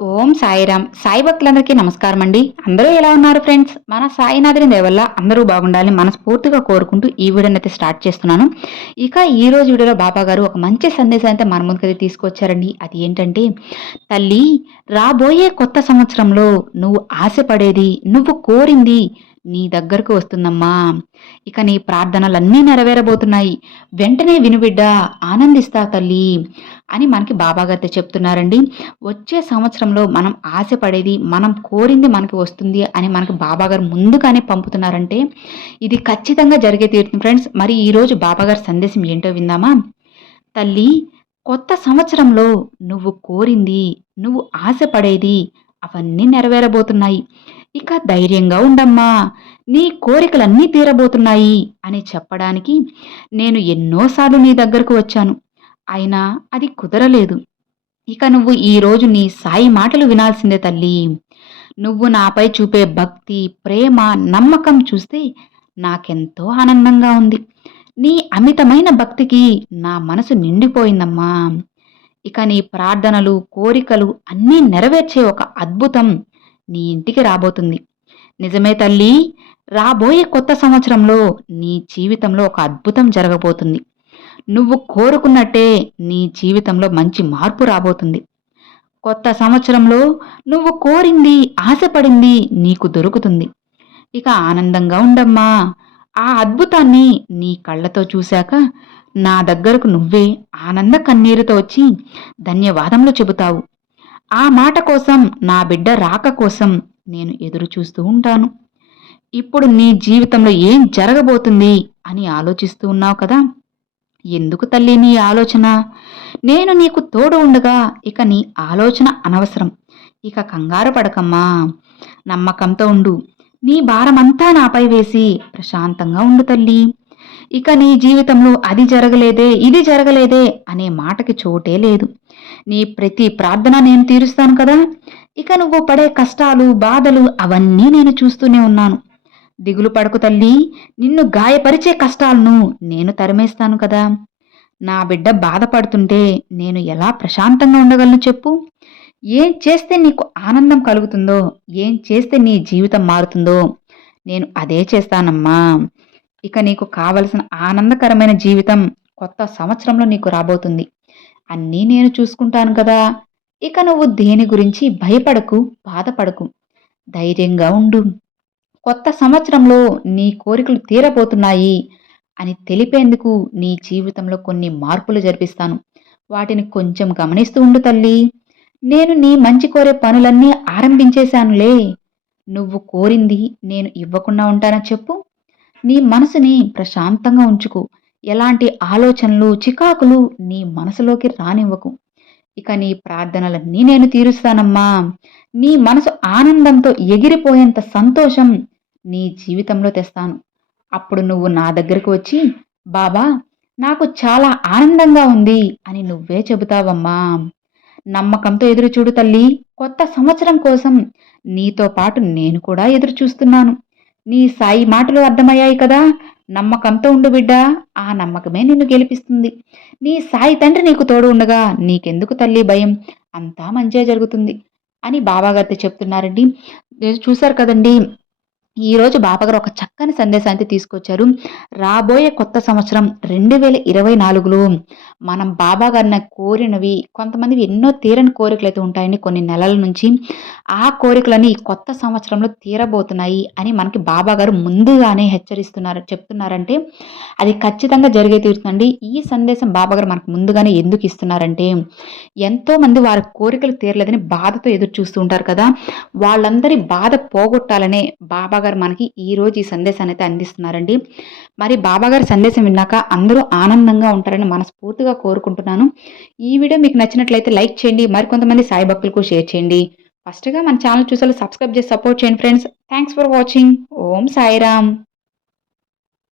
ఓం సాయిరామ్. సాయి భక్తులందరికీ నమస్కారం అండి అందరూ ఎలా ఉన్నారు ఫ్రెండ్స్? మన సాయినాథుని దేవల్ల అందరూ బాగుండాలని మనస్ఫూర్తిగా కోరుకుంటూ ఈ వీడియోని అయితే స్టార్ట్ చేస్తున్నాను. ఇక ఈ రోజు వీడియోలో బాబా గారు ఒక మంచి సందేశం అయితే మన ముందుకైతే తీసుకొచ్చారండి. అది ఏంటంటే తల్లి రాబోయే కొత్త సంవత్సరంలో నువ్వు ఆశపడేది నువ్వు కోరింది నీ దగ్గరకు వస్తుందమ్మా. ఇక నీ ప్రార్థనలన్నీ నెరవేరబోతున్నాయి. వెంటనే వినుబిడ్డ ఆనందిస్తా తల్లి. అని మనకి బాబాగారితో చెప్తున్నారండి. వచ్చే సంవత్సరంలో మనం ఆశపడేది మనం కోరింది మనకి వస్తుంది అని మనకి బాబాగారు ముందుగానే పంపుతున్నారంటే ఇది ఖచ్చితంగా జరిగే తీరుతుంది ఫ్రెండ్స్. మరి ఈరోజు బాబాగారి సందేశం ఏంటో విందామా? తల్లి కొత్త సంవత్సరంలో నువ్వు కోరింది నువ్వు ఆశపడేది అవన్నీ నెరవేరబోతున్నాయి. ఇక ధైర్యంగా ఉండమ్మా నీ కోరికలన్నీ తీరబోతున్నాయి అని చెప్పడానికి నేను ఎన్నోసార్లు నీ దగ్గరకు వచ్చాను. అయినా అది కుదరలేదు. ఇక నువ్వు ఈరోజు నీ సాయి మాటలు వినాల్సిందే తల్లి. నువ్వు నాపై చూపే భక్తి ప్రేమ నమ్మకం చూస్తే నాకెంతో ఆనందంగా ఉంది. నీ అమితమైన భక్తికి నా మనసు నిండిపోయిందమ్మా. ఇక నీ ప్రార్థనలు కోరికలు అన్నీ నెరవేర్చే ఒక అద్భుతం నీ ఇంటికి రాబోతుంది. నిజమే తల్లి రాబోయే కొత్త సంవత్సరంలో నీ జీవితంలో ఒక అద్భుతం జరగబోతుంది. నువ్వు కోరుకున్నట్టే నీ జీవితంలో మంచి మార్పు రాబోతుంది. కొత్త సంవత్సరంలో నువ్వు కోరింది ఆశపడింది నీకు దొరుకుతుంది. ఇక ఆనందంగా ఉండమ్మా. ఆ అద్భుతాన్ని నీ కళ్ళతో చూశాక నా దగ్గరకు నువ్వే ఆనంద కన్నీరుతో వచ్చి ధన్యవాదములు చెబుతావు. ఆ మాట కోసం నా బిడ్డ రాక కోసం నేను ఎదురు చూస్తూ ఉంటాను. ఇప్పుడు నీ జీవితంలో ఏం జరగబోతుంది అని ఆలోచిస్తూ ఉన్నావు కదా? ఎందుకు తల్లి నీ ఆలోచన? నేను నీకు తోడు ఉండగా ఇక నీ ఆలోచన అనవసరం. ఇక కంగారు పడకమ్మా. నమ్మకంతో ఉండు. నీ భారమంతా నాపై వేసి ప్రశాంతంగా ఉండు తల్లి. ఇక నీ జీవితంలో అది జరగలేదే ఇది జరగలేదే అనే మాటకి చోటే లేదు. నీ ప్రతి ప్రార్థన నేను తీరుస్తాను కదా? ఇక నువ్వు పడే కష్టాలు బాధలు అవన్నీ నేను చూస్తూనే ఉన్నాను. దిగులు పడకు తల్లి. నిన్ను గాయపరిచే కష్టాలను నేను తరిమేస్తాను కదా. నా బిడ్డ బాధపడుతుంటే నేను ఎలా ప్రశాంతంగా ఉండగలను చెప్పు. ఏం చేస్తే నీకు ఆనందం కలుగుతుందో ఏం చేస్తే నీ జీవితం మారుతుందో నేను అదే చేస్తానమ్మా. ఇక నీకు కావలసిన ఆనందకరమైన జీవితం కొత్త సంవత్సరంలో నీకు రాబోతుంది. అన్నీ నేను చూసుకుంటాను కదా. ఇక నువ్వు దేని గురించి భయపడకు బాధపడకు. ధైర్యంగా ఉండు. కొత్త సంవత్సరంలో నీ కోరికలు తీరబోతున్నాయి అని తెలిపేందుకు నీ జీవితంలో కొన్ని మార్పులు జరిపిస్తాను. వాటిని కొంచెం గమనిస్తూ ఉండు తల్లి. నేను నీ మంచి కోరే పనులన్నీ ఆరంభించేశానులే. నువ్వు కోరింది నేను ఇవ్వకుండా ఉంటానా చెప్పు. నీ మనసుని ప్రశాంతంగా ఉంచుకు. ఎలాంటి ఆలోచనలు చికాకులు నీ మనసులోకి రానివ్వకు. ఇక నీ ప్రార్థనలన్నీ నేను తీరుస్తానమ్మా. నీ మనసు ఆనందంతో ఎగిరిపోయేంత సంతోషం నీ జీవితంలో తెస్తాను. అప్పుడు నువ్వు నా దగ్గరకు వచ్చి బాబా నాకు చాలా ఆనందంగా ఉంది అని నువ్వే చెబుతావమ్మా. నమ్మకంతో ఎదురు చూడు తల్లి. కొత్త సంవత్సరం కోసం నీతో పాటు నేను కూడా ఎదురు చూస్తున్నాను. నీ సాయి మాటలు అర్థమయ్యాయి కదా? నమ్మకంతో ఉండు బిడ్డ. ఆ నమ్మకమే నిన్ను గెలిపిస్తుంది. నీ సాయి తండ్రి నీకు తోడు ఉండగా నీకెందుకు తల్లి భయం? అంతా మంచిగా జరుగుతుంది అని బాబాగారితో చెప్తున్నారండి. చూశారు కదండి ఈరోజు బాబాగారు ఒక చక్కని సందేశాన్ని తీసుకొచ్చారు. రాబోయే కొత్త సంవత్సరం రెండు వేల ఇరవై నాలుగులో మనం బాబా గారిని కోరినవి కొంతమంది ఎన్నో తీరని కోరికలు అయితే ఉంటాయండి కొన్ని నెలల నుంచి. ఆ కోరికలని కొత్త సంవత్సరంలో తీరబోతున్నాయి అని మనకి బాబా గారు ముందుగానే హెచ్చరిస్తున్నారు చెప్తున్నారంటే అది ఖచ్చితంగా జరిగే తీరుతుందండి ఈ సందేశం బాబా గారు మనకు ముందుగానే ఎందుకు ఇస్తున్నారంటే ఎంతో మంది వారి కోరికలు తీరలేదని బాధతో ఎదురు చూస్తూ ఉంటారు కదా. వాళ్ళందరి బాధ పోగొట్టాలనే బాబా గారు మనకి ఈరోజు ఈ సందేశాన్ని అయితే అందిస్తున్నారండి. మరి బాబాగారి సందేశం విన్నాక అందరూ ఆనందంగా ఉంటారని మనస్ఫూర్తిగా కోరుకుంటున్నాను. ఈ వీడియో మీకు నచ్చినట్లయితే లైక్ చేయండి మరికొంతమంది సాయి భక్తులకు షేర్ చేయండి. ఫస్ట్గా మన ఛానల్ చూసారు సబ్స్క్రైబ్ చేసి సపోర్ట్ చేయండి friends. Thanks for watching. Om Sairam.